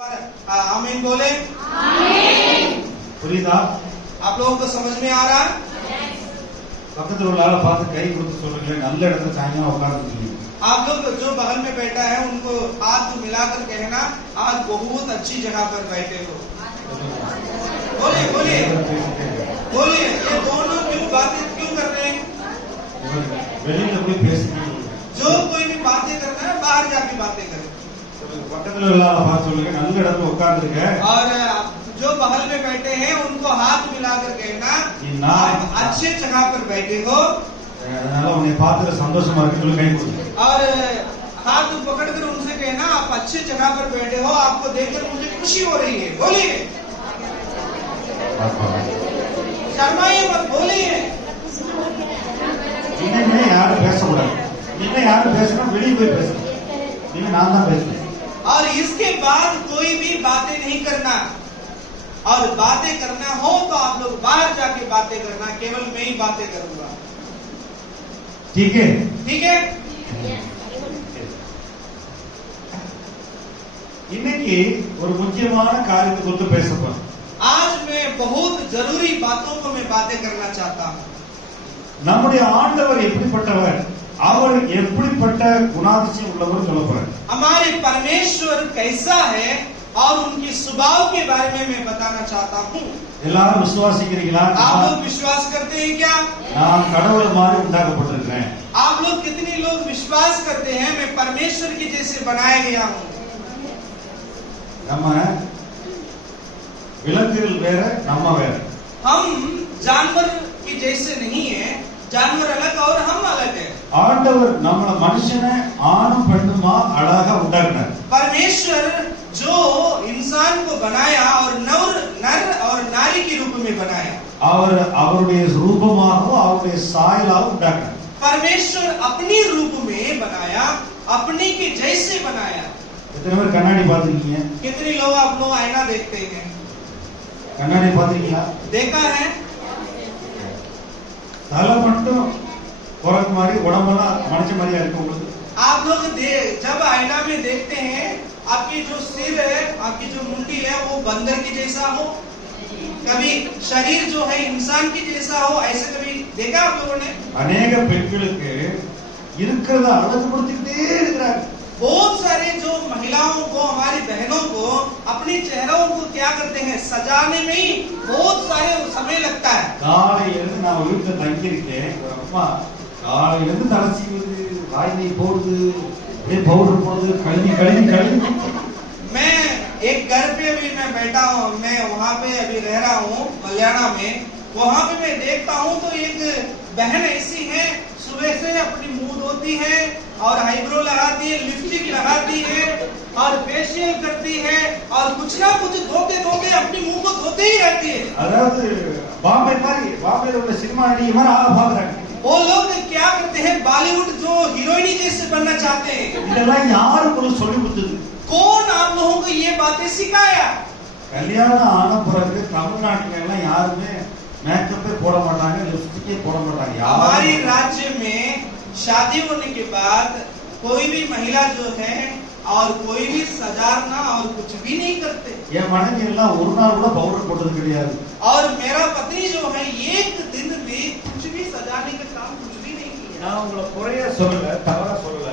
आमीन बोले। புரியுதா? आप लोगों को समझ में आ रहा है? பக்கத்துல உள்ள ஆளை பார்த்து கை கொடுத்து சொல்லுங்களேன், நல்ல இடத்துல சாயங்காலம் உட்கார்ந்து. आप लोग जो बगल में बैठा है उनको हाथ मिलाकर कहना, आज बहुत अच्छी जगह पर बैठे हो। बोलिए बोलिए बोलिए। ये दोनों क्यों बातें क्यों कर रहे हैं? வெளியில போய் பேசுங்க. जो कोई भी बातें करना है बाहर जाके बातें करें। பக்கத்துல உள்ள ஆளை பார்த்து சொல்லுங்க, நல்ல இடத்துல உட்கார்ந்துருங்க. और जो बगल में बैठे हैं उनको हाथ मिलाकर कहना, आप अच्छे जगह पर बैठे हो। அதனால உன்னை பார்த்து சந்தோஷமா இருக்கு சொல்லி கை கொடுங்க. और हाथ पकड़कर उनसे कहना, आप अच्छे जगह पर बैठे हो, आपको देखकर मुझे खुशी हो रही है। बोलिए, शर्माइए मत, बोलिए। இனிமே யாரும் பேசக்கூடாது. இனிமே யாரும் பேசினா வெளியே போய் பேசணும். இனிமே நான் தான் பேசுறேன். और इसके बाद कोई भी बातें नहीं करना, और बातें करना हो तो आप लोग बाहर जाके बातें करना, केवल मैं ही बातें करूंगा। ठीक है? ठीक है? இன்னைக்கு ஒரு முக்கியமான காரியத்தை குறித்து பேச போறேன். आज मैं बहुत जरूरी बातों को मैं बातें करना चाहता हूँ। நம்முடைய ஆண்டவர் எப்படிப்பட்டவர், அவர் எப்படிப்பட்ட குணாதிசயம் உள்ளவர் சொல்ல போறேன். हमारे परमेश्वर कैसा है और उनकी स्वभाव के बारे में मैं बताना चाहता हूँ। எல்லாரும் விசுவாசிக்கிறீங்களா? आप लोग विश्वास करते हैं क्या? நான் கடவுள் மாதிரி உண்டாக்கப்பட்டிருக்கிறேன். आप लोग कितने लोग विश्वास करते हैं मैं परमेश्वर के जैसे बनाया गया हूँ? நம்ம விலங்குகள் வேற, நம்ம வேற. हम जानवर के जैसे नहीं है, जानवर अलग और हम अलग है। ஆண்டவர் நம்மள மனுஷனை ஆணும் பெண்ணுமா அழகா உண்டாக்குனார். परमेश्वर जो इंसान को बनाया और नर और नारी के रूप में बनाया, அவர் அவருடைய ரூபமாகவும் அவருடைய சாயலாகவும் உண்டாக்குனார். परमेश्वर अपनी रूप में बनाया, अपने के जैसे बनाया। எத்தனை பேர் கண்ணாடி பார்த்திருக்கீங்க? कितने लोग आप लोग आईना देखते हैं? கண்ணாடி பார்த்திருக்கீங்களா? देखा है? தலை மட்டும் குரங்கு மாதிரி, உடம்பெல்லாம் மனுஷ மாதிரியா இருக்கு உங்களுக்கு? आप लोग जब आईना में देखते हैं, आपकी जो सिर है, आपकी जो मुंडी है वो बंदर की जैसा हो, कभी शरीर जो है इंसान की जैसा हो, ऐसे कभी देखा आप लोगों ने? अनेक பெண்களுக்கு இருக்கிறத அழகுபடுத்திக்கிட்டே இருக்கிறாங்க. बहुत सारे जो महिलाओं को, हमारी बहनों को अपने चेहरों को क्या करते हैं, सजाने में ही बहुत सारे समय लगता है। காலையில இருந்து நான் வீட்டுல தங்கி இருக்கேன். அம்மா காலையில இருந்து தலை சீவுது, வாய்மை போடுது, அப்படியே பவுடர் போடுது, கழுவி கழுவி கழுவி. मैं एक घर पे अभी मैं बैठा हूँ, मैं वहाँ पे अभी रह रहा हूँ मल्याणा में। वहाँ पे मैं देखता हूँ तो एक बहन ऐसी है, सुबह से अपनी मुंह धोती है और आईब्रो लगाती है, लिपस्टिक लगाती है और फेशियल करती है और कुछ ना कुछ धोते धोते अपनी मुंह को धोते ही रहती है। அதாவது பாம்பே மாதிரி, பாம்பேல உள்ள சினிமா நடிகை மாதிரி ஆள பாக்குறாங்க. वो लोग क्या करते हैं, बॉलीवुड जो हीरोइनी जैसे बनना चाहते हैं। இதெல்லாம் யாரு உங்களுக்கு சொல்லி கொடுத்தது? कौन आप लोगों को ये बातें सिखाया? கல்யாணம் ஆன பிறகு தமிழ்நாட்டுல எல்லாம் யாருமே மேக்கப்பே போட மாட்டாங்க, லிப்ஸ்டிக்கே போட மாட்டாங்க. हमारी राज्य में शादी होने के बाद कोई भी महिला जो है और कोई भी सजाना और कुछ भी नहीं करते। என் மனைவி எல்லாம் ஒரு நாள் கூட பவுடர் போட்டது கிடையாது. और मेरा पति जो है एक दिन भी कुछ भी सजाने का काम कुछ भी नहीं किया। நான் உங்களை குறைய சொல்லல, தவறா சொல்லல.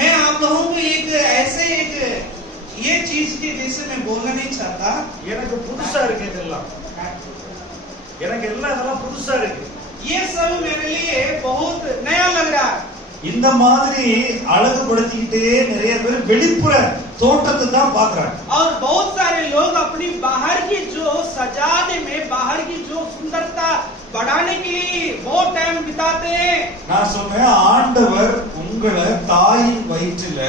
मैं आप लोगों को एक ऐसे एक ये चीज के जैसे मैं बोलना नहीं चाहता। எனக்கு புதுசா இருக்கு இதெல்லாம். எனக்கு எல்லாம் இதெல்லாம் புதுசா இருக்கு. ये सब मेरे लिए बहुत नया लग रहा है। இந்த மாதிரி அழகுபடுத்திக்கிட்டே நிறைய பேர் வெளிப்புற தோற்றத்தை தான் பாக்குறாங்க. और बहुत सारे लोग अपनी बाहर की जो सजाने में, बाहर की जो सुंदरता बढ़ाने के लिए बहुत टाइम बिताते हैं। நான் சொன்னேன், ஆண்டவர் உங்களை தாயின் வயிற்றில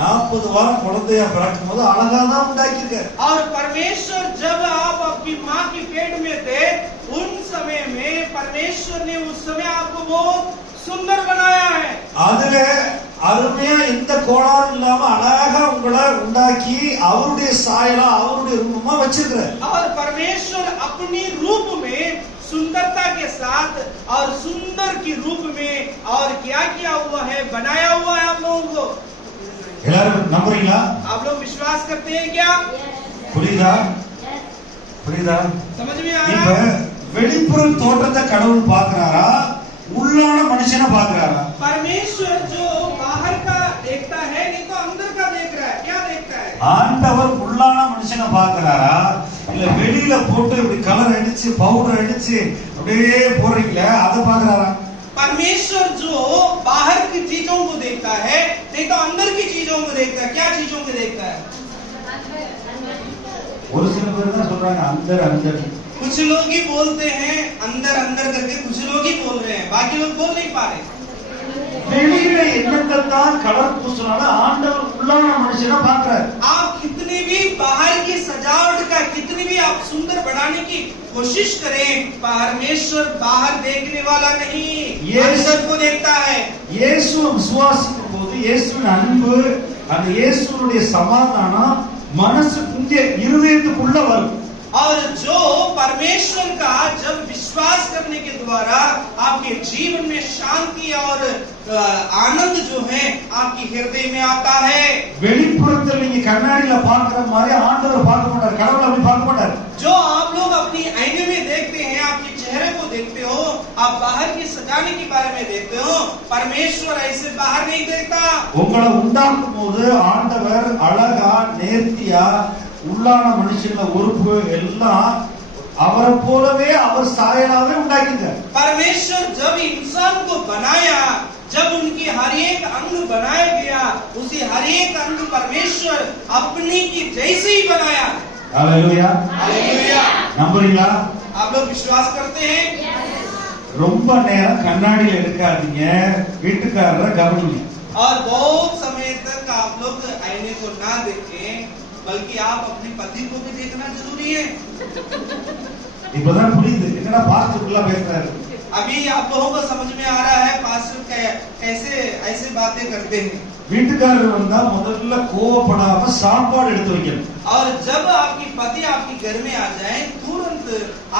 40 வாரம் குழந்தையா பிறக்கும் போது அழகா தான் உண்டாக்கியிருக்காரு. और परमेश्वर जब आप आपकी माँ के पेट में थे, उन समय में परमेश्वर ने उस समय आपको बहुत सुंदर बनाया है। அதுல அருமையா எந்த கோளாறும் இல்லாம அழகா உங்களை உண்டாக்கி அவருடைய சாயலா, அவருடைய ரூபமா வச்சிருக்கிறார். और परमेश्वर अपनी रूप में सुंदरता के साथ और सुंदर की रूप में और क्या किया हुआ है, बनाया हुआ है आप लोगों को। எல்லாரும் நம்புறீங்களா? आप लोग विश्वास करते हैं क्या? புரியுதா? புரியுதா? समझ में आ இப்ப रहा है? வெளிப்புற தோற்றத்தை கடவுள் பார்க்கறாரா, உள்ளான மனுஷனை பார்க்கறாரா? परमेश्वर जो बाहर का देखता है नहीं तो अंदर का देख रहा है। क्या देखता है? ஆண்டவர் உள்ளான மனுஷனை பார்க்கறாரா, இல்ல வெளியில போட்டு இப்படி கலர் அடிச்சு பவுடர் அடிச்சு அப்படியே போறீங்களே அதை பார்க்கறாரா? परमेश्वर जो बाहर की चीजों को देखता है नहीं तो अंदर की चीजों को देखता है। क्या चीजों को देखता है? ஒரு சில பேர் தான் சொல்றாங்க अंदर अंदर, कुछ लोग ही बोलते हैं अंदर अंदर करके, कुछ लोग ही बोल रहे हैं, बाकी लोग बोल नहीं पा रहे। வெளியில என்னத்தை தான் கலர் பூசினாலும் ஆண்டவர் உள்ளான மனுஷனை பார்க்கறாரு. आप कितनी भी बाहर की सजावट का कितनी भी आप सुंदर बनाने की कोशिश करें, परमेश्वर बाहर देखने वाला नहीं, अंदर को देखता है। இயேசுவை விசுவாசிக்கும் போது இயேசுவின் அன்பு, அந்த இயேசுனுடைய சமாதானம் மனசுக்குள்ளே இருதயத்துக்குள்ள வரும். और जो परमेश्वर का जब विश्वास करने के द्वारा आपके जीवन में शांति और आनंद जो है आपकी हृदय में आता है। வெளிப்புறத்தில் நீங்க கண்ணாடியில பார்க்கிற மாதிரி ஆண்டவர் பார்க்க மாட்டார், கடவுள் அப்படி பார்க்க மாட்டார். जो आप लोग अपनी आईने में देखते हैं, आपके चेहरे को देखते हो, आप बाहर की सजाने के बारे में देखते हो, परमेश्वर ऐसे बाहर नहीं देखता। உங்களை உண்டாக்கும் போது ஆண்டவர் அழகா நேர்த்தியா உள்ளான மனுஷங்கள உறுப்பு எல்லாம் அவரை போலவே அவர் சாயலாவே உண்டாக்கிட்டார். परमेश्वर जब इंसान को बनाया, जब उनकी हर एक अंग बनाया गया, उसी हर एक अंग परमेश्वर अपनी की जैसे ही बनाया। Hallelujah, hallelujah. நம்புறீங்களா? आप लोग विश्वास करते हैं? ரொம்ப நேரம் கண்ணாடியில இருக்காதீங்க, வீட்டுக்காரரை கவனிங்க. और बहुत समय तक आप लोग आईने को ना देखें, बल्कि आप अपने पति को भी देखना जरूरी है। இப்பதான் புரியுது என்னடா பாஸ்டர்ல பேசுறாரு. अभी आप लोगों को समझ में आ रहा है पास्टर कैसे ऐसे बातें करते हैं। வீட்டுக்காரர் வந்தா முதல்ல கோவப்படாம சாப்பாடு எடுத்து வைக்கணும். और जब आपकी पति आपके घर में आ जाए, तुरंत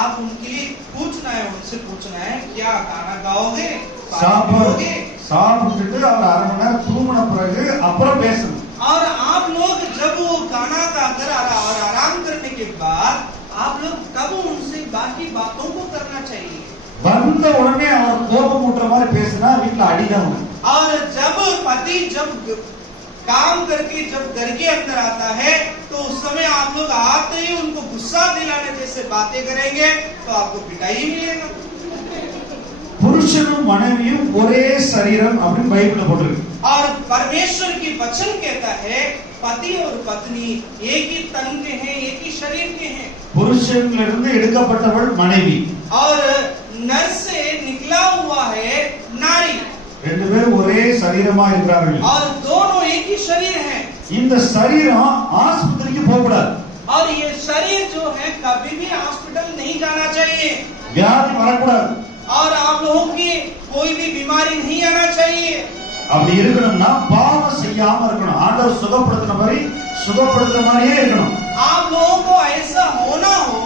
आप उनके लिए पूछना है, उनसे पूछना है क्या खाना खाओगे, சாப்பாடு சாப்பிட்டுட்டு அவர் அரை மணி நேரம் தூங்கின பிறகு அப்புறம் பேசணும். और आप लोग जब वो खाना खाकर और आराम करने के बाद आप लोग तब उनसे बाकी बातों को करना चाहिए। வந்த உடனே அவர் கோபம் ஊட்டுற மாதிரி பேசினா வீட்டுல அடிதான் வரும். और जब पति जब काम करके जब घर के अंदर आता है तो उस समय आप लोग आते ही उनको गुस्सा दिलाने जैसे बातें करेंगे तो आपको पिटाई मिलेगा। புருஷனும் மனைவியும் ஒரே சரீரம் அப்படின்னு பைபிள்ல போட்டிருக்கு. और परमेश्वर की वचन कहता है पति और पत्नी एक ही तन के हैं, एक ही शरीर के हैं। புருஷன்ல இருந்து எடுக்கப்பட்டவள் மனைவி, और नर से निकला हुआ है नारी, ரெண்டு பேரும் ஒரே சரீரமா இருக்கிறார்கள். और दोनों एक ही शरीर हैं। இந்த சரீரம் ஆஸ்பத்திரிக்கு போக கூடாது. और ये शरीर जो है कभी भी हॉस्पिटल नहीं जाना चाहिए। வியாதி வரக்கூடாது. और आप लोगों की कोई भी बीमारी नहीं आना चाहिए। அப்படி இருக்கணும்னா பாவம் செய்யாம இருக்கணும். ஆண்டவர் சுகப்படுத்தின மாதிரி சுகப்படுத்துற மாதிரியே இருக்கணும். आप लोगों को ऐसा होना हो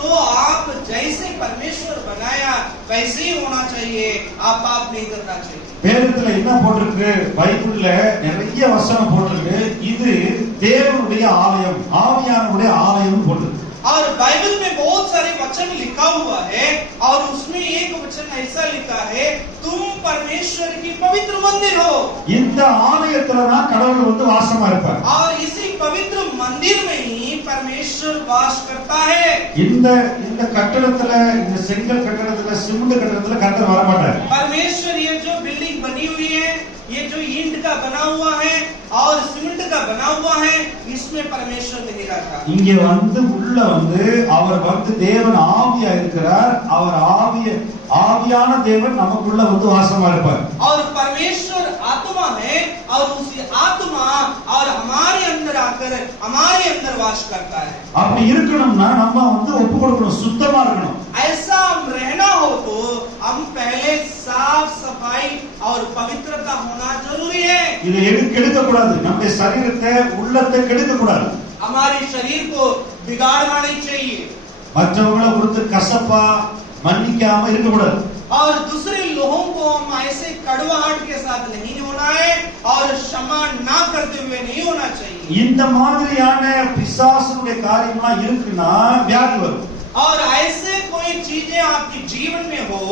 तो आप जैसे परमेश्वर बनाया वैसे ही होना चाहिए। आप पाप नहीं करना चाहिए। வேதத்துல என்ன போட்டிருக்கு? பைபிள்ல நிறைய வசனம் போட்டிருக்கு. இது தேவனுடைய ஆலயம், ஆவியானவருடைய ஆலயம் போட்டிருக்கு. और बाइबल में बहुत सारे वचन लिखा हुआ है और उसमें एक वचन ऐसा लिखा है तुम परमेश्वर की पवित्र मंदिर हो। இந்த ஆலயத்துல தான் கடவுள் வந்து வாசமா இருப்பார். और इसी पवित्र मंदिर में ही परमेश्वर वास करता है। இந்த கட்டடத்துல, இந்த செங்கல் கட்டடத்துல, சிமெண்ட் கட்டடத்துல கர்த்தர் வர மாட்டார். परमेश्वर ये जो बिल्डिंग बनी हुई है, ये जो ईंट का बना हुआ है और सीमेंट का बना हुआ है, इसमें परमेश्वर नहीं रहता। இங்க வந்து உள்ள வந்து அவர் வந்து தேவன் ஆவியா இருக்கிறார். அவர் ஆவியான தேவன் நமக்குள்ள வந்து வாசமா இருப்பார். और परमेश्वर आत्मा है और उसी आत्मा और हमारे अंदर आकर हमारे अंदर वास करता है। அப்படி இருக்கணும்னா நம்ம வந்து ஒப்பு கொடுக்கணும், சுத்தமா இருக்கணும். ऐसा हम रहना हो तो हम पहले साफ सफाई और पवित्रता होना जरूरी है। இதை கெடுக்க கூடாது. நம்முடைய சரீரத்தை, உள்ளத்தை கெடுக்க கூடாது. हमारे शरीर को बिगाड़ना नहीं चाहिए। மற்றவங்களை குறித்து கசப்பா மன்னிக்காம இருக்க கூடாது. और दूसरे लोगों को हम ऐसे कड़वाहट के साथ नहीं होना है और क्षमा ना करते हुए नहीं होना चाहिए। இந்த மாதிரியான பிசாசுடைய காரியம்லாம் இருக்குன்னா வியாதி வரும். और ऐसे कोई चीजें आपके जीवन में हो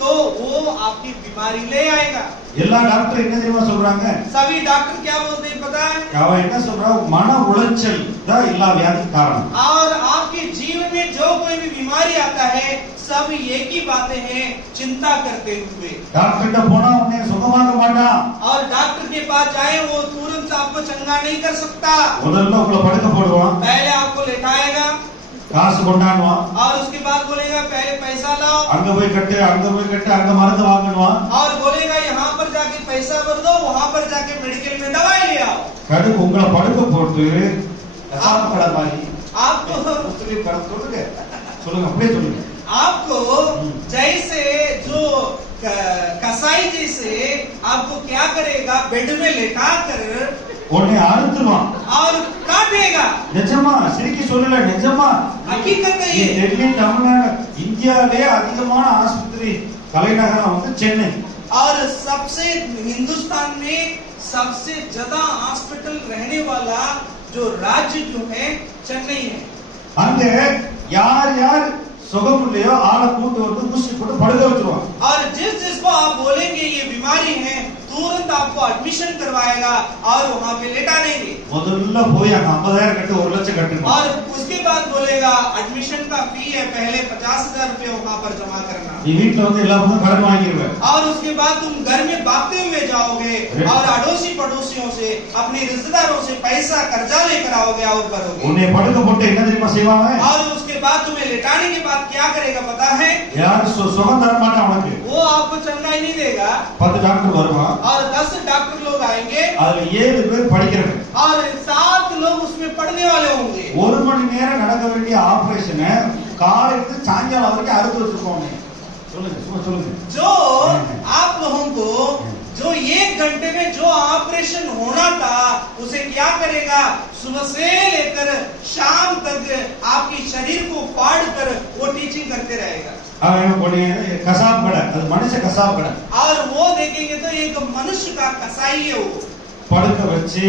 तो वो आपकी बीमारी ले आएगा। எல்லா டாக்டர் என்ன தெரியுமா சொல்றாங்க? सभी डॉक्टर क्या बोलते हैं पता है? அவன் என்ன சொல்றான்? மன உளைச்சல் தான் எல்லா வியாதிக்கு காரணம். और आपके जीवन में जो कोई भी बीमारी आता है सब एक ही बातें हैं, चिंता करते हुए। டாக்டர் கிட்ட போனா உன்னை சுகமாக மாட்டான். और डॉक्टर के पास जाए वो तुरंत आपको चंगा नहीं कर सकता। முதல்ல உங்களை படுக்க போடுவான், पहले आपको लेटाएगा காசு கொண்டாடுவான், और उसके बाद बोलेगा पहले पैसा लाओ, அங்க போய் கட்டு அங்க மருந்து வாங்கணுவான், और बोलेगा यहाँ पर जाके पैसा भर दो, वहाँ पर जाके मेडिकल में दवाई ले आओ। கடு உங்களை படுக்க போட்டு கசாப்பட மாதிரி आपको சொல்லுங்க அப்படியே சொல்லுங்க. आपको जैसे जो कसाई जैसे आपको क्या करेगा, बेड में लेटा कर உன்னை அறுத்துவான் और काटेगा। நிஜமா சிரிக்கி சொல்லல, நிஜமா हकीकत है ये। டெல்லி தமிழ்நாடு இந்தியாவிலே அதிகமான ஆஸ்பத்திரி தலைநகரம் வந்து சென்னை. और सबसे हिंदुस्तान में सबसे ज्यादा हॉस्पिटल रहने वाला जो राज्य जो है चेन्नई है। அங்க யார் யார் சுகம் இல்லையோ ஆளை கூட்டு வந்து ஊசி போட்டு படுக்க வச்சிருவாங்க. और जिसको आप बोलेंगे ये बीमारी है तुरंत आपको एडमिशन करवाएगा और वहाँ पे लेटा देंगे। முதல்ல போய் அங்க 50,000 கட்டு 1 லட்சம் கட்டணும். और उसके बाद बोलेगा एडमिशन का फी है, पहले 50,000 रुपए वहाँ पर जमा करना। நீ வீட்ல வந்து எல்லாருக்கும் கடன் வாங்கிடுவே. और उसके बाद तुम घर में भागते हुए जाओगे और अड़ोसी पड़ोसियों से अपने रिश्तेदारों से पैसा कर्जा लेकर आओगे और भरोगे। உன்னை படுக்க போட்டு என்ன தெரியுமா செய்வாங்க? और उसके बाद तुम्हें लेटाने के बाद क्या करेगा पता है? யார் சுகம் தர மாட்டான் உனக்கு. वो आपको चंगा ही नहीं देगा। 10 டாக்டர் வருவான், और 10 डॉक्टर लोग आएंगे அதுல 7 பேர் படிக்கிறவங்க. और 7 लोग उसमें पढ़ने वाले होंगे। 1 மணி நேரம் நடக்க வேண்டிய ஆபரேஷனை காலையில சாயங்காலம் வரைக்கும் அறுத்து வச்சிருக்கோம். சொல்லுங்க சும்மா சொல்லுங்க. जो आप लोगों को जो 1 घंटे में जो ऑपरेशन होना था उसे क्या करेगा, सुबह से लेकर शाम तक आपके शरीर को फाड़ कर वो टीचिंग करते रहेगा। कसाब कड़ा, அது மனுஷ கசாப் கடை. और वो देखेंगे तो एक मनुष्य का कसाई है वो। படுக்க வச்சு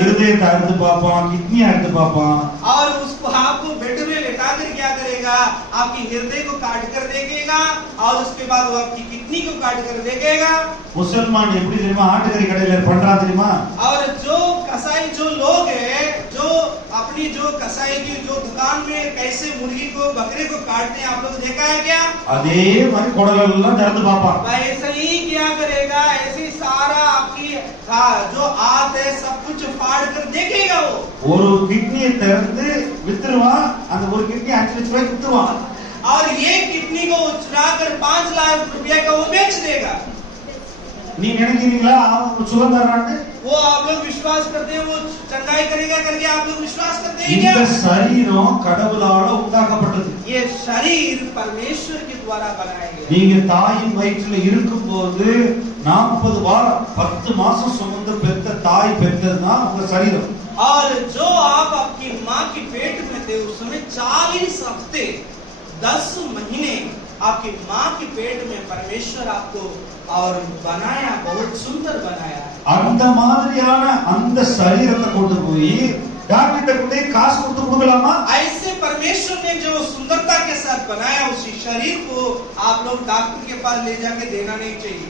இருதயத்தை அறுத்து பார்ப்பான், கிட்னி அறுத்து பார்ப்பான். और उसको आपको बेड में लेटा कर क्या करेगा, आपकी हृदय को काट कर देखेगा और उसके बाद वो आपकी किडनी को काट कर देखेगा। मुसलमान எப்படி தெரியுமா ஆட்டுக்கறி கடையில பண்றா தெரியுமா? और जो कसाई जो लोग है जो अपनी जो कसाई की जो दुकान में कैसे मुर्गी को बकरे को काटते हैं आप लोग देखा है क्या? அதே மாதிரி குடலெல்லாம் திறந்து பார்ப்பான். वैसे ही क्या करेगा, ऐसे सारा आपकी जो आंत है सब कुछ फाड़ कर देखेगा वो। ஒரு கிட்னியை திறந்து வித்துருவான், அந்த ஒரு கிட்னி 5 லட்சம் ரூபாய்க்கு வித்துருவான். और ये किडनी को चुरा कर 5 लाख रुपए का वो बेच देगा। நீ நினைக்கிறீங்களா அவன் சுகம் தர்றான்னு? वो आप लोग विश्वास करते हैं वो चंगाई करेगा करके आप लोग विश्वास करते हैं क्या? இந்த சரீரம் கடவுளால உண்டாக்கப்பட்டது. ये शरीर परमेश्वर के द्वारा बनाया गया। நீங்க தாயின் வயிற்றில இருக்கும்போது 40 வாரம் 10 மாசம் சுமந்து பெற்ற தாய் பெற்றதுதான் உங்க சரீரம். और जो आप आपकी माँ की पेट में थे उस समय 40 हफ्ते 10 महीने आपकी माँ की पेट में परमेश्वर आपको और बनाया, बहुत सुंदर बनाया। அந்த மாதிரியான அந்த சரீரத்தை கொண்டு போய் டாக்டர் கிட்ட காசு கொடுத்து கொடுக்கலாமா? ऐसे परमेश्वर ने जो सुंदरता के साथ बनाया उसी शरीर को आप लोग डॉक्टर के पास ले जाके देना नहीं चाहिए।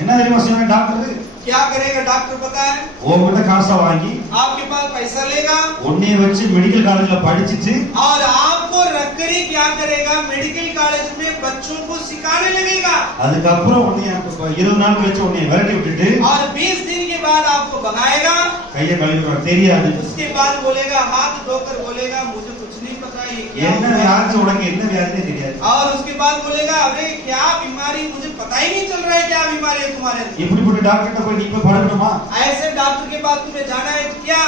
என்ன தெரியுமா செய்வாங்க டாக்டர்? क्या करेगा डॉक्टर पता है? உங்ககிட்ட காசை வாங்கி आपके पास पैसा लेगा உன்னைய வச்சு மெடிக்கல் காலேஜ்ல படிச்சிட்டு और आपको रखकर ही क्या करेगा, मेडिकल कॉलेज में बच्चों को सिखाने लगेगा। அதுக்கு அப்புறம் உன்னைய 20 நாள் கழிச்சு உன்னைய விரட்டி விட்டுட்டு और 20 दिन के बाद आपको भगाएगा। கையை கழுவிடுவா தெரியாது. उसके बाद बोलेगा, हाथ धोकर बोलेगा मुझे कुछ नहीं पता ये क्या என்ன हुआ। வியாதி உனக்கு என்ன வியாதினே தெரியாது. और उसके बाद बोलेगा अरे क्या बीमारी, मुझे पता ही नहीं चल रहा है क्या बीमारी है तुम्हारे अंदर। இப்படிப்பட்ட டாக்டர் கிட்ட போய் நீ போய் படுக்கணுமா? ऐसे डॉक्टर के पास तुम्हें जाना है क्या?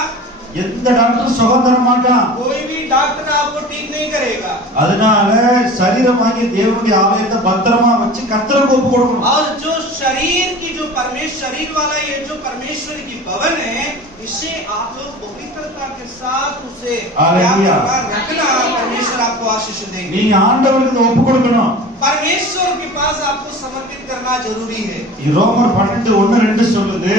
எந்த டாக்டரும் சுகம் தர மாட்டான். कोई भी डॉक्टर आपको ठीक नहीं करेगा। அதனால சரீரமாகிய தேவனுடைய ஆலயத்தை பத்திரமா வச்சு கர்த்தருக்கு ஒப்பு கொடுக்கணும். और जो शरीर की जो परमेश्वर शरीर वाला ये जो परमेश्वर की भवन है इसे आप लोग पवित्रता के साथ उसे हालेलुया रखना, परमेश्वर आपको आशीष देंगे। நீங்க ஆண்டவருக்கு ஒப்பு கொடுக்கணும். परमेश्वर के पास आपको समर्पित करना जरूरी है। ரோமர் 12:1-2 சொல்லுது,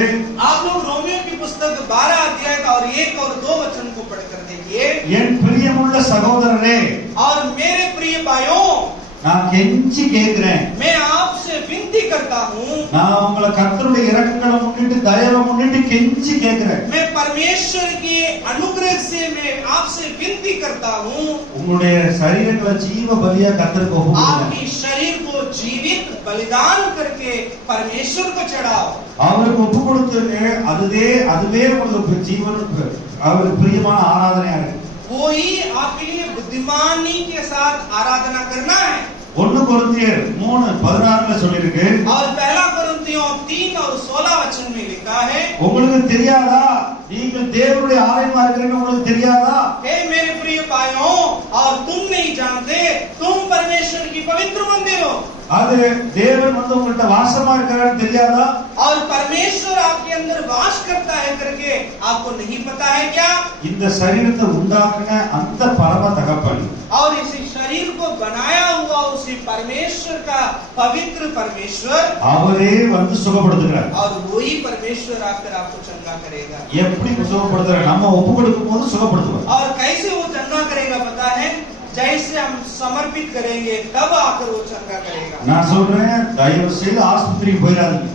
आप लोग रोमियो की पुस्तक 12 अध्याय का और 1 और 2 वचन को पढ़कर देखिए। என் பிரியமுள்ள சகோதரரே, और मेरे प्रिय भाइयों, நான் கெஞ்சி கேட்கிறேன், मैं आपसे विनती करता हूँ, நான் உங்களை கர்த்தருடைய இரக்கங்களை முன்னிட்டு தயவை முன்னிட்டு கெஞ்சி கேட்கிறேன். मैं परमेश्वर के अनुग्रह से मैं आपसे विनती करता हूँ, உங்களுடைய சரீரங்களை ஜீவ பலியா கர்த்தருக்கு ஒப்புக்கொடுங்க. आपकी शरीर को जीवित बलिदान करके परमेश्वर को चढ़ाओ। அவருக்கு ஒப்பு கொடுத்துங்க, அதுவே உங்களுக்கு ஜீவன் அவருக்கு பிரியமான ஆராதனையா இருக்கு. वो ही आपके लिए बुद्धिमानी के साथ आराधना करना है। 1 கொரிந்தியர் 3:16 சொல்லிருக்கு, और पहला कोरिन्थियों 3 और 16 वचन में लिखा है, உங்களுக்கு தெரியாதா நீங்கள் தேவனுடைய ஆலயமா இருக்கிறீங்க, உங்களுக்கு தெரியாதா? हे मेरे प्रिय भाइयों, और तुम नहीं जानते तुम परमेश्वर की पवित्र मंदिर हो। அது தேவன் வந்து உங்கள்ட்ட வாசமா இருக்கிறான்னு தெரியாதா? और परमेश्वर आपके अंदर वास करता है करके आपको नहीं पता है क्या? இந்த சரீரத்தை உண்டாக்குன அந்த பரம தகப்பன், और इसी शरीर को बनाया हुआ उसी परमेश्वर का पवित्र परमेश्वर, அவரே வந்து சுகப்படுத்துகிறார். और वही परमेश्वर आकर आपको चंगा करेगा। எப்படி சுகப்படுத்துறார்? நம்ம ஒப்பு கொடுக்கும் போது சுகப்படுத்துவார். और कैसे वो चंगा करेगा पता है? जैसे हम समर्पित करेंगे तब आकर वो चंगा करेगा। நான் சொல்றேன், தயவு செய்து ஆஸ்பத்திரிக்கு போயிடாதீங்க.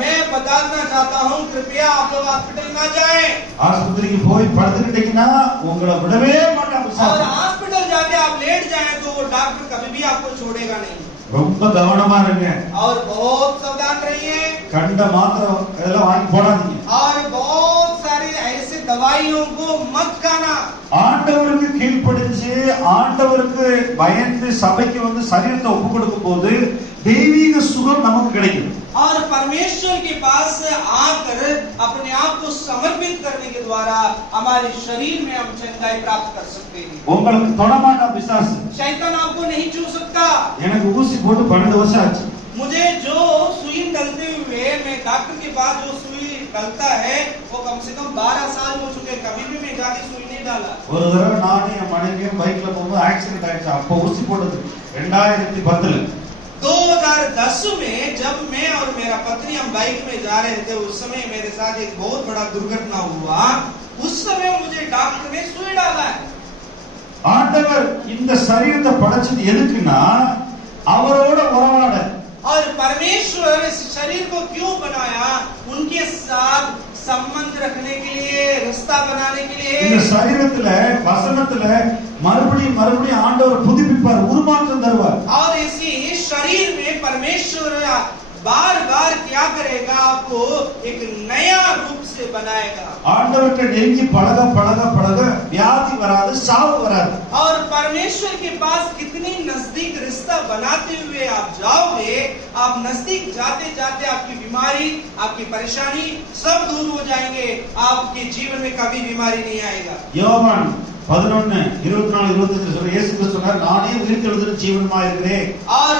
मैं बताना चाहता हूँ, कृपया आप लोग हॉस्पिटल ना जाएं। ஆஸ்பத்திரிக்கு போய் படுத்துக்கிட்டீங்கன்னா உங்களை விடவே மாட்டாங்க. और हॉस्पिटल जाके आप लेट जाएं तो वो डॉक्टर कभी भी आपको छोड़ेगा नहीं। ரொம்ப கவனமா இருங்க. और बहुत सावधान रहिए। கண்ட மாத்திரை இதெல்லாம் வாங்கி போடாதீங்க. और बहुत सारी ऐसे दवाइयों को मत खाना। ஆண்டவருக்கு கீழ்ப்படிஞ்சு ஆண்டவருக்கு பயந்து சபைக்கு வந்து சரீரத்தை ஒப்பு கொடுக்கும் போது தெய்வீக சுகம் நமக்கு கிடைக்கும். और परमेश्वर के पास आकर अपने आप को समर्पित करने के द्वारा हमारे शरीर में हम चंगाई प्राप्त कर सकते हैं। உங்களுக்கு தொடமாட்டா பிசாசு. शैतान आपको नहीं छू सकता। எனக்கு ஊசி போட்டு 12 வருஷம் ஆச்சு. मुझे जो सुई डलते हुए मैं डॉक्टर के पास जो सुई डलता है वो कम से कम 12 साल हो चुके। कभी भी मैं जाके सुई नहीं डाला। ஒரு தடவை நானும் என் மனைவியும் பைக்ல போகும்போது ஆக்சிடென்ட் ஆயிடுச்சு. அப்போ ஊசி போட்டது 2010. 2010 में जब मैं और मेरा पत्नी हम बाइक में जा रहे थे, उस समय मेरे साथ एक बहुत बड़ा दुर्घटना हुआ। उस समय मुझे डॉक्टर ने सुई डाला है। ஆண்டவர் இந்த சரீரத்தை படைச்சது எதுக்குன்னா அவரோட உறவாட. और परमेश्वर इस शरीर को क्यों बनाया? उनके साथ संबंध रखने के लिए, रिश्ता बनाने के இந்த लिए। சரீரத்துல வசனத்துல மறுபடியும் ஆண்டவர் புதுப்பிப்பார், உருமாற்றம் தருவார். और इसी शरीर में परमेश्वर बार बार क्या करेगा? आपको एक नया रूप से बनाएगा। ஆண்டவர்கிட்ட நெருங்கி பழக பழக பழக வியாதி வராது, சாவு வராது. और परमेश्वर के पास कितनी नजदीक रिश्ता बनाते हुए आप जाओगे, आप नजदीक जाते जाते आपकी बीमारी, आपकी परेशानी सब दूर हो जाएंगे। आपके जीवन में कभी बीमारी नहीं आएगा। யோவான் 11:24-25 சொல்ற இயேசு கிறிஸ்து சொன்னார், நானே உயிர்த்தெழுதலும் ஜீவனுமா இருக்கிறேன். और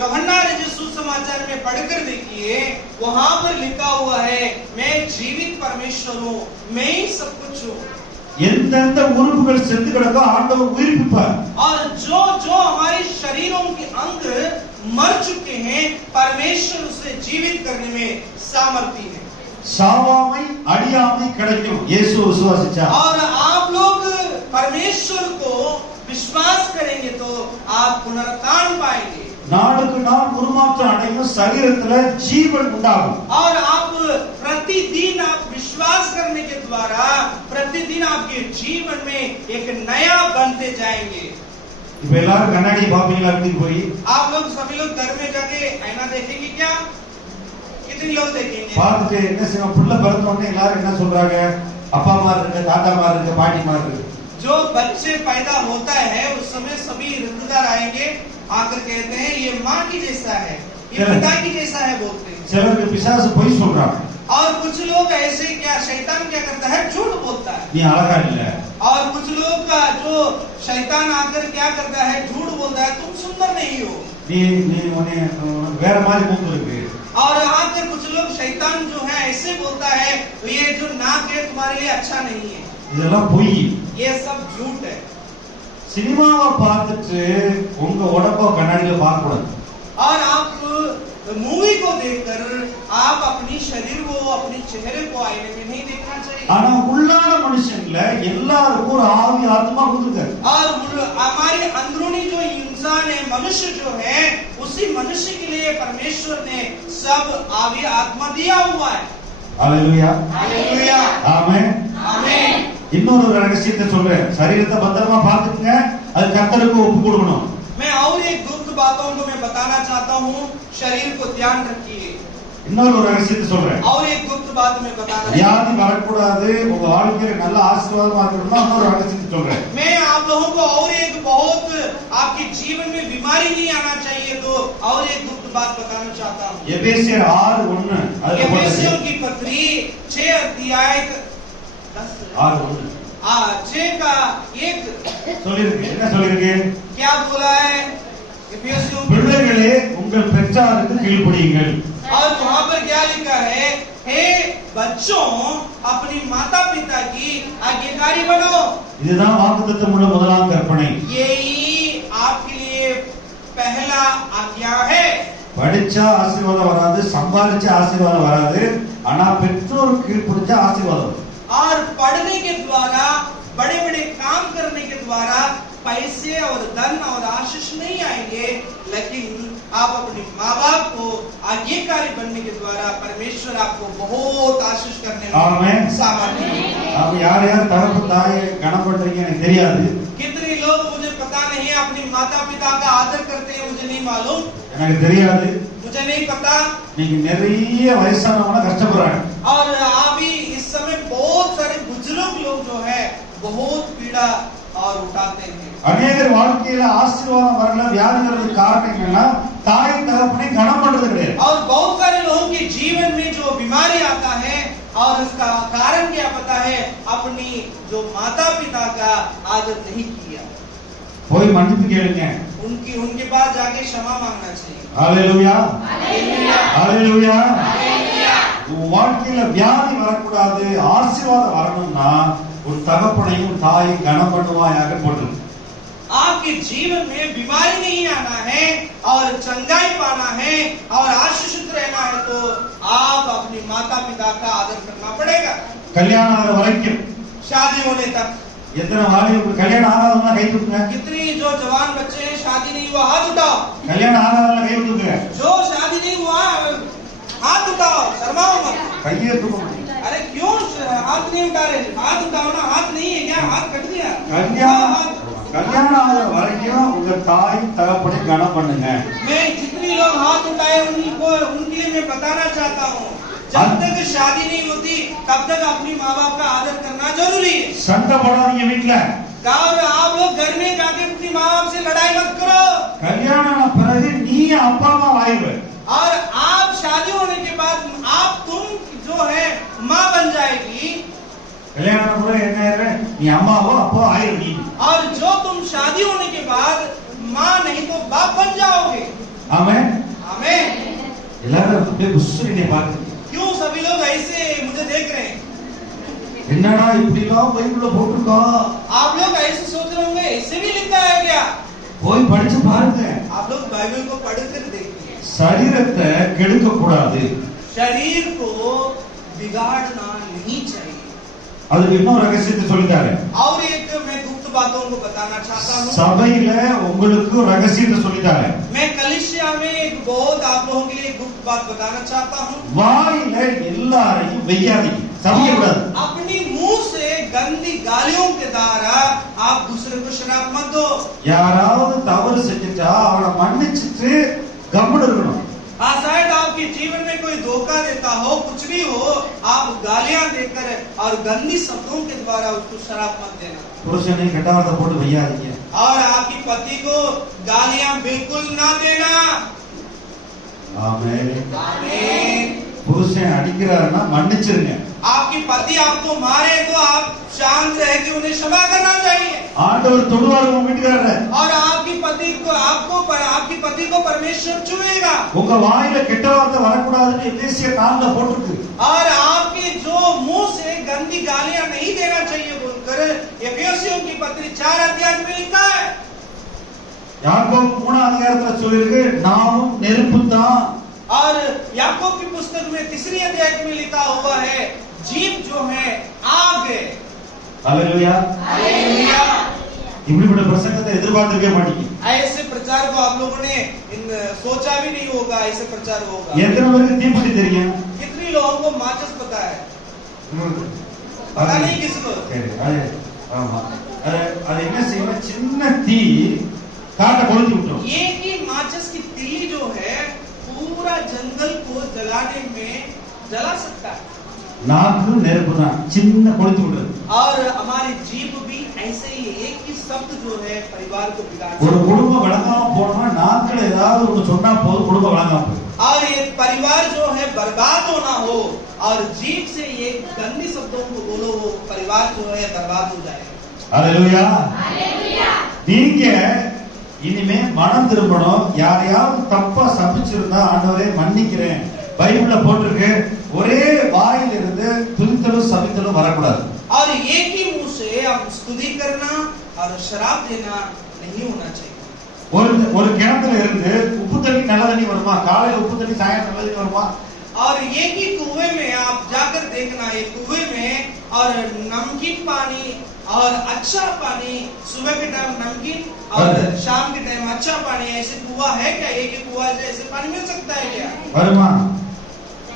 यूहन्ना रचित सुसमाचार में पढ़कर देखिए, वहां पर लिखा हुआ है, मैं जीवित परमेश्वर हूँ, मैं ही सब कुछ हूँ। எந்தெந்த உறுப்புகள் செத்து கிடக்கோ ஆண்டவர் உயிர்ப்பிப்பார். और जो जो हमारे शरीरों के अंग मर चुके हैं, परमेश्वर उसे जीवित करने में सामर्थ्य है। சாவாமை அழியாமை கிடைக்கும் இயேசு விசுவாசிச்சா. और आप लोग परमेश्वर को विश्वास करेंगे तो आप पुनरुत्थान पाएंगे। நாளுக்கு நாள் உருமாற்றம் அடையும், சரீரத்துல ஜீவன் உண்டாகும். और आप प्रतिदिन आप विश्वास करने के द्वारा प्रतिदिन आपके जीवन में एक नया बनते जाएंगे। இப்ப எல்லாரும் கண்ணாடி பாப்பீங்களா? வீட்டுக்கு போய் आप लोग सभी लोग घर में जाके आईना देखेंगे क्या? कितने लोग देखेंगे? பார்த்துட்டு என்ன செய்வோம்? புள்ள பிறந்த உடனே எல்லாரும் என்ன சொல்றாங்க? அப்பா மாதிரி இருக்கு, தாத்தா மாதிரி இருக்கு, பாட்டி மாதிரி இருக்கு. जो बच्चे पैदा होता है उस समय सभी रिश्तेदार आएंगे, आकर कहते हैं ये माँ की जैसा है, ये पिता की जैसा है बोलते हैं। சிலருக்கு பிசாசு பொய் சொல்றாங்க. और कुछ लोग ऐसे क्या शैतान क्या करता है? झूठ बोलता है। நீ அழகா இல்ல. और कुछ लोग का जो शैतान आकर क्या करता है? झूठ बोलता है, तुम सुंदर नहीं हो। நீ உன்னை வேற மாதிரி மூக்கு இருக்கு. और आकर कुछ लोग शैतान जो है ऐसे बोलता है, तो ये जो नाक है तुम्हारे लिए अच्छा नहीं है। இதெல்லாம் பொய். ये सब झूठ है। சினிமாவை பார்த்துட்டு உங்க உடம்ப கண்ணாடியில பார்க்க கூடாது. और आप मूवी को देखकर आप अपनी शरीर को अपने चेहरे को आईने में नहीं देखना चाहिए. ஆனா உள்ளான மனுஷன்ல எல்லாருக்கும் ஒரு ஆவி ஆத்மா கொடுத்திருக்காரு. और हमारी अंदरूनी जो इंसान है, मनुष्य जो है, उसी मनुष्य के लिए परमेश्वर ने सब आवी आत्मा दिया हुआ है. हालेलुया हालेलुया ஆமென் आमीन. இன்னொரு ரகசியத்தை சொல்றேன். சரீரத்தை பத்திரமா பார்த்துக்கங்க, அது கர்த்தருக்கு ஒப்பு கொடுக்கணும். मैं और एक गुप्त बातों को मैं बताना चाहता हूँ, शरीर को ध्यान रखिए. இன்னொரு ரகசியத்தை சொல்றேன். और एक गुप्त बात मैं बताना வியாதி வரக்கூடாது, உங்க வாழ்க்கையில நல்ல ஆசீர்வாதமா இருக்கணும்னா இன்னொரு ரகசியத்தை சொல்றேன். मैं आप लोगों को और एक बहुत आपके जीवन में बीमारी नहीं आना चाहिए, तो और एक गुप्त बात बताना चाहता हूँ. எபேசியர் 6:1 அதுல एफेसियों की पत्री 6 अध्याय 6:1 6 का 1 சொல்லிருக்கு. என்ன சொல்லிருக்கு? क्या बोला है? एफेसियों பிள்ளைகளே உங்கள் பெற்றாருக்கு கீழ்ப்படியுங்கள். और वहां पर क्या लिखा है? हे बच्चों, अपनी माता पिता की आज्ञाकारी बनो. இதுதான் வாக்குத்தத்தம் உள்ள முதலாம் கற்பனை. यही आपके लिए पहला आज्ञा है. படிச்சா ஆசீர்வாதம் வராது, சம்பாதிச்சா ஆசீர்வாதம் வராது, ஆனா பெற்றோர் கீழ்ப்படிஞ்சா ஆசீர்வாதம் வரும். और पढ़ने के द्वारा, बड़े बड़े काम करने के द्वारा पैसे और धन और आशीष नहीं आएंगे, लेकिन आप अपने माँ बाप को आज्ञाकारी बनने के द्वारा परमेश्वर आपको बहुत आशीष करने आमीन. में सामर्थ्य है. அப்ப யார் யார் தகப்பு தாயை கனம் பண்றீங்க எனக்கு தெரியாது. कितने लोग मुझे पता नहीं अपने माता पिता का आदर करते हैं, मुझे नहीं मालूम, எனக்கு தெரியாது. मुझे नहीं पता. நீங்க நிறைய வயசானவங்க கஷ்டப்படுறாங்க. और अभी इस समय बहुत सारे बुजुर्ग लोग जो है बहुत पीड़ा और उठाते हैं. அநேகர் வாழ்க்கையில ஆசீர்வாதம் வரல, வியாதி வர்றதுக்கு காரணம் என்னன்னா தாய் தகப்பனை கனம் பண்றது கிடையாது. और बहुत सारे लोगों के जीवन में जो बीमारी आता है, और उसका कारण क्या पता है? अपनी जो माता पिता का आदर नहीं किया. போய் மன்னிப்பு கேளுங்க. उनके पास जाके क्षमा मांगना चाहिए. ஹalleluya हालेलुया ஹalleluya. हालेलुया. உன் வாழ்க்கையில வியாதி வரக்கூடாது, ஆசீர்வாதம் வரணும்னா ஒரு தகப்பனையும் தாயை கனம் பண்ணுவாயாக போட்டு. आपके जीवन में बीमारी नहीं आना है और चंगाई पाना है और आशीषित रहना है, तो आप अपनी माता पिता का आदर करना पड़ेगा. கல்யாணம் ஆகிற வரைக்கும் शादी होने तक. எத்தனை வாலிப கல்யாணம் ஆகாதவங்க கை தூக்குங்க. कितनी जो जवान बच्चे हैं शादी नहीं हुआ, हाथ उठाओ. கல்யாணம் ஆகாதவங்க கை தூக்குங்க. जो शादी नहीं हुआ हाथ उठाओ, शर्माओ मत. கையே தூக்க மாட்டீங்க. अरे क्यों हाथ नहीं उठा रहे? हाथ उठाओ ना. हाथ नहीं है क्या? हाथ कट दिया. கல்யாணம் ஆகிற வரைக்கும் உங்க தாய் தகப்பனை கனம் பண்ணுங்க. मैं जितनी लोग हाथ उठाए उनके लिए मैं बताना चाहता हूँ, जब तक शादी नहीं होती तब तक अपनी माँ बाप का आदर करना जरूरी है. சண்டை போடாதீங்க வீட்டுல. गाँव में आप लोग घर में जाके अपनी माँ बाप से लड़ाई मत करो. கல்யாணம் ஆன பிறகு நீ அப்பா அம்மா ஆயிடுவ. और आप शादी होने के बाद तुम जो है माँ बन जाएगी. கல்யாணம் ஆன பிறகு என்ன ஆயிடுற? நீ அம்மாவோ அப்போ ஆயிரு நீ. और जो तुम शादी होने के बाद माँ नहीं तो बाप बन जाओगे. ஆமென். आमीन. எல்லாரும் அப்படியே புஷ்ஷுன்னு பாக்குறீங்க. क्यों सभी लोग ऐसे मुझे देख रहे हैं? என்னடா இப்படி எல்லாம் பைபிள்ல போட்டுருக்கா? आप लोग ऐसे सोच रहे होंगे, ऐसे भी लिखा है क्या? போய் படிச்சு பாருங்க. आप लोग बाइबल को पढ़कर देखिए. சரீரத்தை கெடுக்க கூடாது. शरीर को बिगाड़ना नहीं चाहिए. அதுக்கு இன்னொரு ரகசியத்தை சொல்லிட்டாரு. और एक मैं गुप्त बातों को बताना चाहता हूँ. சபையில உங்களுக்கு ரகசியத்தை சொல்லிட்டாரு. मैं कलीसिया में एक बहुत आप लोगों के लिए गुप्त बात बताना चाहता हूँ. வாயில எல்லாரையும் வெய்யாதீங்க. சபிக்க கூடாது. अपनी मुंह से गंदी गालियों के द्वारा आप दूसरे को शराब मत दो. யாராவது தவறு செஞ்சுட்டா அவனை மன்னிச்சிட்டு கம்முன்னு இருக்கணும். शायद आपके जीवन में कोई धोखा देता हो, कुछ भी हो, आप गालियां देकर और गंदी शब्दों के द्वारा उसको शराब मत देना. புருஷனை கெட்டவார்த்தை போட்டு வெய்யாதீங்க. और आपकी पति को गालियां बिल्कुल ना देना. ஆமென். आमीन. புருஷன் अடிக்கிறாருன்னா மன்னிச்சிருங்க. आपकी पति आपको मारे तो आप शांत रह के उन्हें क्षमा करना चाहिए. ஆண்டவர் தொடுவார் உங்க வீட்டுக்காரரை. और आपकी पति को परमेश्वर छुएगा. உங்க வாயில கெட்ட வார்த்தை வரக்கூடாதுன்னு எபேசியர் 4ல போட்டுருக்கு. और आपके जो मुंह से गंदी गालियां नहीं देना चाहिए बोलकर एफेसियों की पत्री 4 अध्याय में लिखा है. யாக்கோபு 3ஆம் அதிகாரத்துல சொல்லிருக்கு நாமும் நெருப்பு தான். और याकूब की पुस्तक में 3 अध्याय में लिखा हुआ है जीव जो है आग है। Hallelujah hallelujah. இப்படிப்பட்ட பிரசங்கத்தை எதிர்பார்த்திருக்கவே மாட்டீங்க. ऐसे प्रचार को आप लोगों ने सोचा भी नहीं होगा ऐसे प्रचार होगा। எத்தனை பேருக்கு தீப்பெட்டி தெரியும்? कितनी लोगों को माचिस पता है? पता नहीं किसको। சரி, ஆமா. அது என்ன செய்யணும்? சின்ன தீ காட்டை கொளுத்தி விட்டுரும். ये कि माचिस की तिल्ली जो है पूरा जंगल को जलाने में जला सकता है। நாக்கு நெருப்பு தான், சின்ன கொளுத்தி விடுறது. और हमारी जीभ भी ऐसे ही एक ही शब्द जो है परिवार को बिगाड़ ஒரு सकता है। குடும்பம் வழங்காம போனா நாக்குல ஏதாவது ஒன்று சொன்னா போதும், குடும்பம் வழங்காம போயிடும். और ये परिवार जो है बर्बाद होना हो और जीभ से ये गंदी शब्दों को बोलो वो परिवार जो है बर्बाद हो जाएगा। Hallelujah hallelujah. நீங்க இனிமே மனம் திரும்பணும். யாரையாவது தப்பா சபிச்சிருந்தா ஆண்டவரே மன்னிக்கிறேன், பைபிள்ல போட்டிருக்கு ஒரே வாயில இருந்து துதித்தலும் சபித்தலும் வரக்கூடாது. और एक ही मुंह से आप स्तुति करना और शराब देना नहीं होना चाहिए। ஒரு கிணத்துல இருந்து உப்பு தண்ணி நல்ல தண்ணி வருமா? காலையில உப்பு தண்ணி சாயங்காலம் நல்ல தண்ணி வருமா? और एक ही कुएं में आप जाकर देखना, ये कुएं में और नमकीन पानी और अच्छा पानी, सुबह के टाइम नमकीन और शाम के टाइम अच्छा पानी, ऐसे कुआं है क्या? एक ही कुआं से ऐसे पानी मिल सकता है क्या? வருமா?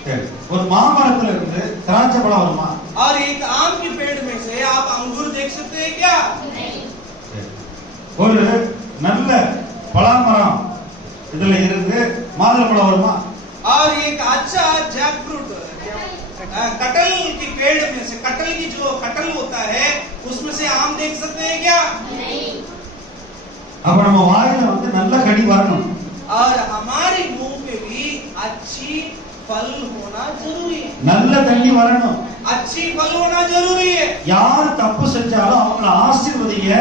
சரி, ஒரு மாமரத்துல இருந்து திராட்சை பழம் வருமா? और एक आम के पेड़ में से आप अंगूर देख सकते हैं क्या? नहीं। ஒரு நல்ல பலாமரம் இதுல இருந்து மாதுளை பழம் வருமா? और एक अच्छा जैक फ्रूट कटल के पेड़ में से, कटल की जो कटल होता है उसमें से आम देख सकते हैं क्या? नहीं। அப்ப நம்ம வாயில வந்து நல்ல கனி வரணும். और हमारे मुंह पे भी अच्छी फल होना जरूरी है। நல்ல தண்ணி வரணும். अच्छी फल होना जरूरी है। யார் தப்பு செஞ்சாலும் அவங்கள ஆசீர்வதிங்க.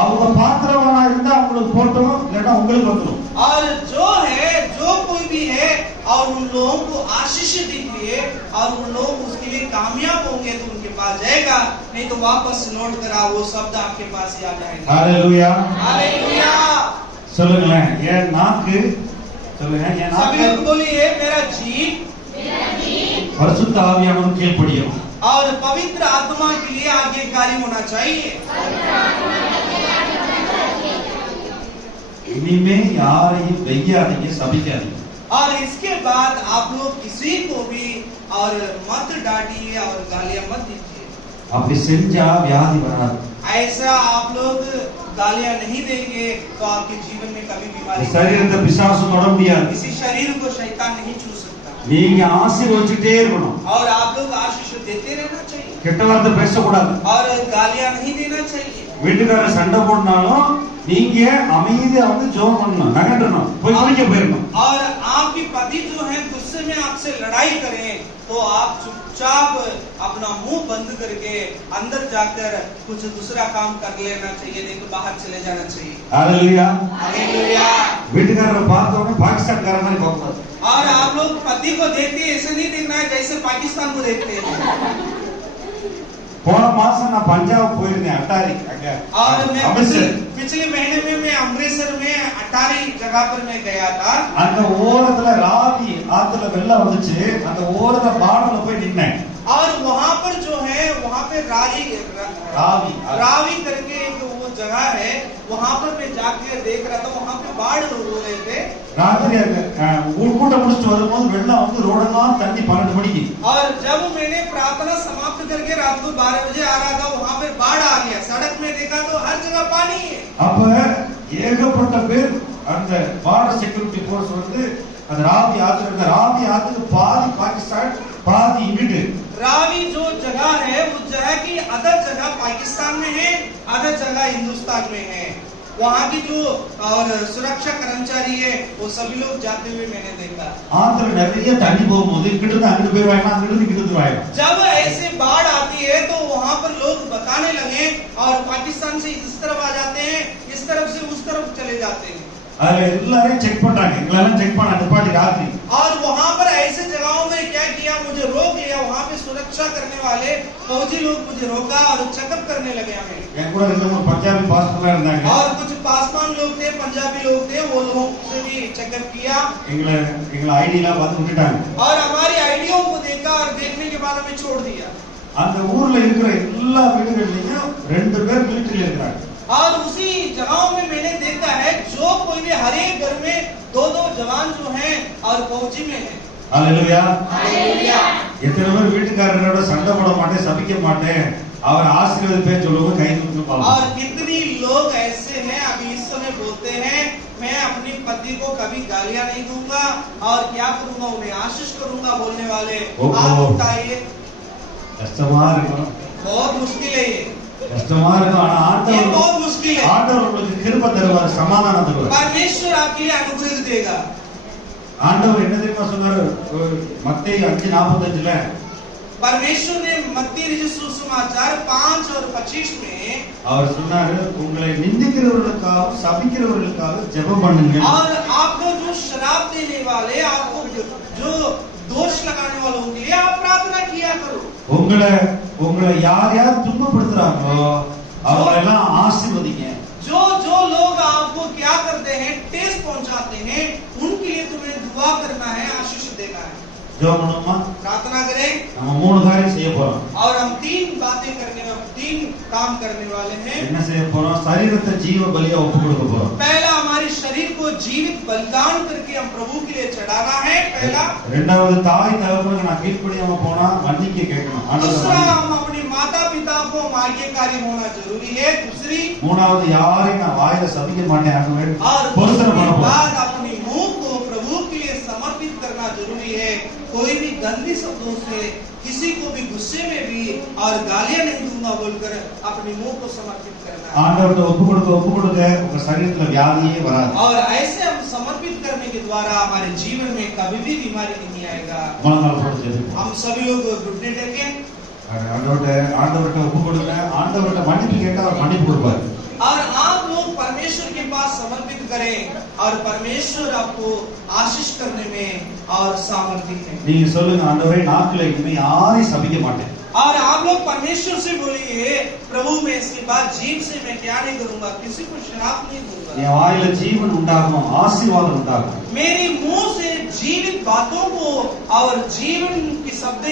அவங்க பாத்திரவானா இருந்தா அவங்களுக்கு போட்டோம், இல்லைன்னா உங்களுக்கு வந்துடும். और जो है जो कोई भी है और उन लोगों को आशीष दीजिए और उन लोग उसके लिए कामयाब होंगे तो उनके पास जाएगा, नहीं तो वापस लौट कर वो शब्द आपके पास ही आ जाएगा। Hallelujah hallelujah. சொல்லுங்களேன், என் நாக்கு சொல்லுங்க, என் सभी நாக்கு लोग बोलिए मेरा जीव பரிசுத்த ஆவியானவருக்கு கீழ்ப்படியும். और पवित्र आत्मा के लिए आज्ञाकारी होना चाहिए। இனிமே யாரையும் வெய்யாதீங்க, சபிக்காதீங்க. और इसके बाद आप लोग किसी को भी और मत डांटिए और गालियां मत दीजिए। அப்படி செஞ்சா வியாதி வராது. ऐसा आप लोग गालियां नहीं देंगे तो आपके जीवन में कभी बीमारी சரீரத்தை பிசாசு தொட முடியாது. किसी शरीर को शैतान नहीं छू सकता। நீங்க ஆசீர்வதிச்சுட்டே இருக்கணும். और आप लोग आशीष देते रहना चाहिए கெட்ட வார்த்தை பேசக்கூடாது. और गालियां नहीं देना चाहिए। வீட்டுக்காரர் சண்டை போடனாலும் நீங்க அமைதியா வந்து ஜெபம் பண்ணணும், நகண்டணும், போய் குளிக்க போயிடணும். और आपकी पति जो है गुस्से में आपसे लड़ाई करें तो आप चुपचाप अपना मुंह बंद करके अंदर जाकर कुछ दूसरा काम कर लेना चाहिए, नहीं तो बाहर चले जाना चाहिए। Hallelujah hallelujah. வீட்டுக்காரரை பார்த்த உடனே பாகிஸ்தான்கார மாதிரி பார்க்கக்கூடாது. और आप लोग पति को देखते ऐसे नहीं देखना है जैसे पाकिस्तान को देखते हैं। போன மாசம் நான் பஞ்சாப் போயிருந்தேன், அட்டாரி. और मैं அமிர்தசர் पिछले महीने में मैं अमृतसर में अटारी जगह पर मैं गया था। அந்த ஓரத்துல ராவி ஆத்துல வெள்ளம் வந்துச்சு, அந்த ஓரத்துல பாடல போய் நின்னேன். और वहां पर जो है वहां पे रावी रावी करके एक वो जगह है, वहां पर मैं जाके देख रहा था, वहां पे बाढ़ हो रहे थे। ராத்திரி கூட்டம் முடிச்சுட்டு வரும்போது வெள்ளம் வந்து ரோடெல்லாம் தண்ணி 12 மணிக்கு. और जब मैंने प्रार्थना समाप्त करके रात को 12 बजे आ रहा था, वहां पे बाढ़ आ गया। सड़क में देखा तो हर जगह पानी है। அப்ப ஏகப்பட்ட பேர் அந்த பார்டர் செக்யூரிட்டி போர்ஸ் வந்து அந்த ராவி ஆத்துக்கு பாதி பாகிஸ்தான் பாதி இங்கிட்டு. रावी जो जगह है उस जगह की आधा जगह पाकिस्तान में है, आधा जगह हिंदुस्तान में है। वहाँ की जो और सुरक्षा कर्मचारी है वो सभी लोग जाते हुए मैंने देखा। ஆத்துல நிறைய தண்ணி போகும்போது இங்கிட்டு இருந்து அங்கிட்டு போயிடுவாங்க, அங்கிட்டு இருந்து இங்கிட்டு போயிடுவாங்க. जब ऐसे बाढ़ आती है तो वहाँ पर लोग बताने लगे और पाकिस्तान से इस तरफ आ जाते हैं, इस तरफ से उस तरफ चले जाते हैं। அதுல எல்லாரையும் செக் பண்றாங்க, எங்களெல்லாம் செக் பண்ண நிப்பாட்டி ராத்திரி. और वहाँ पर ऐसे जगहों में क्या किया, मुझे रोक लिया। वहाँ पे सुरक्षा करने वाले फौजी लोग मुझे रोका और चेकअप करने लगे हमें। என் கூட 2 3 பஞ்சாபி பாஸ்டர்லாம் இருந்தாங்க. और कुछ पासवान लोग थे, पंजाबी लोग थे, वो लोगों से भी चेकअप किया எங்களை ஐடியெல்லாம் பார்த்து விட்டுட்டாங்க. और हमारी आइडियों को देखा और देखने के बाद हमें छोड़ दिया। அந்த ஊர்ல இருக்கிற எல்லா வீடுகள்லயும் 2 பேர் மிலிட்டரியில இருக்காங்க. और उसी जगहों में मैंने देखा है जो कोई भी हर एक घर में 2-2 जवान जो हैं और फौजी में हैं। ஹalleluya. எத்தனை பேர் வீட்டுக்காரரோட சண்டை போட மாட்டேன், சபிக்க மாட்டேன், அவர் ஆசீர்வதிப்பேன் சொல்லுங்க, கை தூக்கி பாருங்க. और कितनी लोग ऐसे हैं अभी इस समय बोलते हैं मैं अपनी पति को कभी गालियां नहीं दूंगा और क्या करूंगा, उन्हें आशीष करूंगा बोलने वाले आप बताइए। கஷ்டமா இருக்கும், बहुत मुश्किल है ये, கஷ்டமா இருக்கும். ஆனா ये ஆண்டவர் बहुत मुश्किल है। ஆண்டவர் உங்களுக்கு கிருபை தருவார், சமாதானம் தருவார். परमेश्वर आपके लिए अनुग्रह देगा। ஆண்டவர் என்ன தெரியுமா சொன்னாரு மத்தேயு 5:45ல? परमेश्वर ने मत्ती रचित सुसमाचार 5 और 25 में அவர் சொன்னாரு உங்களை நிந்திக்கிறவர்களுக்காக சபிக்கிறவர்களுக்காக ஜெபம் பண்ணுங்க. और आपको जो शराब देने वाले, आपको जो दोष लगाने वालों के लिए आप प्रार्थना किया करो। உங்களை யார் யார் துன்பப்படுத்துறாங்களோ அவங்களை எல்லாம் ஆசீர்வதிங்க. जो जो लोग आपको क्या करते हैं, ठेस पहुंचाते हैं, उनके लिए तुम्हें दुआ करना है, आशीष देना है। ஜெபம் பண்ணுமா? प्रार्थना करें। நம்ம 3 காரியம் செய்ய போறோம். और हम 3 बातें करने वाले, 3 काम करने वाले हैं। என்ன செய்ய போறோம்? சரீரத்தை ஜீவ பலியா ஒப்பு கொடுக்க போறோம். पहला हमारे शरीर को जीवित बलिदान करके हम प्रभु के लिए चढ़ाना है, पहला। இரண்டாவது தாய் தகப்பனுக்கு நான் கீழ்ப்படியாம போனா மன்னிக்க கேட்கணும். दूसरा हम अपने माता पिता को आज्ञाकारी होना जरूरी है। दूसरी மூணாவது யாரையும் நான் வாயில சபிக்க மாட்டேன் ஆகவே और பொருத்தனை பண்ண போறோம். बाद अपने मुंह को प्रभु के लिए समर्पित करना जरूरी है। कोई भी गंदी शब्दों से किसी को भी गुस्से में भी और गालियां नहीं दूंगा बोलकर अपने मुंह को समर्पित करना है। ஆண்டவர்ட்ட ஒப்பு கொடுக்க உங்க சரீரத்துல வியாதியே வராது. और ऐसे हम समर्पित करने के द्वारा हमारे जीवन में कभी भी बीमारी नहीं आएगा। முழங்கால் போட்டு ஜெபிப்போம். हम सभी लोग घुटने टेके ஆண்டவர்ட்ட ஒப்பு கொடுங்க. ஆண்டவர்ட்ட மன்னிப்பு கேட்டா அவர் மன்னிப்பு கொடுப்பார். और आप लोग परमेश्वर के पास समर्पित करें और परमेश्वर आपको आशीष करने में और सामर्थ्य है। நீங்க சொல்லுங்க ஆண்டவரே நாக்குல இனிமே யாரையும் சபிக்க மாட்டேன். और आप लोग परमेश्वर से बोलिए प्रभु मैं इसके बाद जीव से मैं क्या नहीं करूंगा, किसी को शराब नहीं दूंगा। என் வாயில ஜீவன் உண்டாகும், ஆசீர்வாதம் உண்டாகும். मेरे मुंह से जीवित बातों को और जीवन की शब्द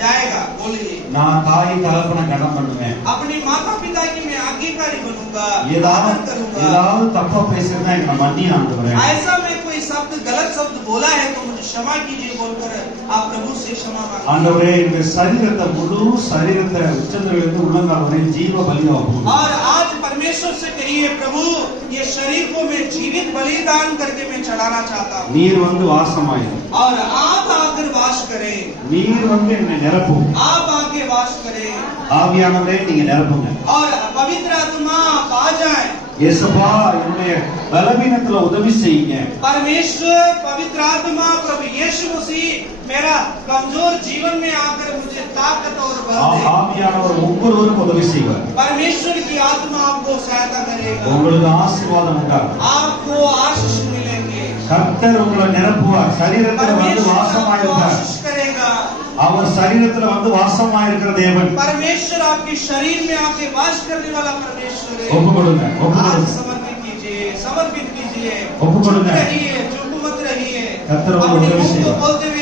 जाएगा। बोलिए நான் தாய் தகப்பனை கனம் பண்ணுவேன். अपनी माता पिता की मैं आज्ञाकारी बनूंगा, आदर करूंगा। ஏதாவது தப்பா பேசினா என்ன மன்னி ஆண்டவரே. ऐसा मैं कोई शब्द गलत शब्द बोला है तो मुझे क्षमा कीजिए बोलकर आप प्रभु से क्षमा मांगिए। ஆண்டவரே இந்த சரீரத்தை முழு சரீரத்தை உச்சந்தலிருந்து உள்ளங்கால் வரை ஜீவ பலியா ஒப்பு கொடுக்கிறேன். और आज परमेश्वर से कहिए प्रभु ये शरीर को मैं जीवित बलिदान करके मैं चढ़ाना चाहता हूँ। நீர் வந்து வாசமாயிரு. और आप आकर वास करें, நீர் வந்து என்னை நிரப்பும். आप आके वास करें ஆவியானவரே நீங்க நிரப்புங்க. और पवित्र आत्मा आप आ जाए। இயேசுவா என்னுடைய பலவீனத்துல உதவி செய்யுங்க. परमेश्वर पवित्र आत्मा प्रभु यीशु मसीह मेरा कमजोर जीवन में आकर मुझे ताकत और बल दे। ஆவியானவர் ஒவ்வொருவருக்கும் உதவி செய்வார். परमेश्वर की आत्मा आपको सहायता करेगा, உங்களுக்கு ஆசீர்வாதம் உண்டாகும். आपको आशीष मिलेंगे। கர்த்தர் உங்களை நிரப்புவார். சரீரத்துல வந்து परमेश्वर आपको வாசமாயிருக்கார். आशीष करेगा। அவர் சரீரத்துல வந்து வாசமாயிருக்கிற தேவன். परमेश्वर आपके शरीर में आके वास करने वाला परमेश्वर है। ஒப்பு கொடுங்க, ஒப்பு आज கொடுங்க, समर्पित कीजिए, समर्पित कीजिए। ஒப்பு चुप கொடுங்க. रहिए, चुप मत रहिए। கர்த்தர் अपने உங்களுக்கு உதவி मुंह को செய்வார். बोलते हुए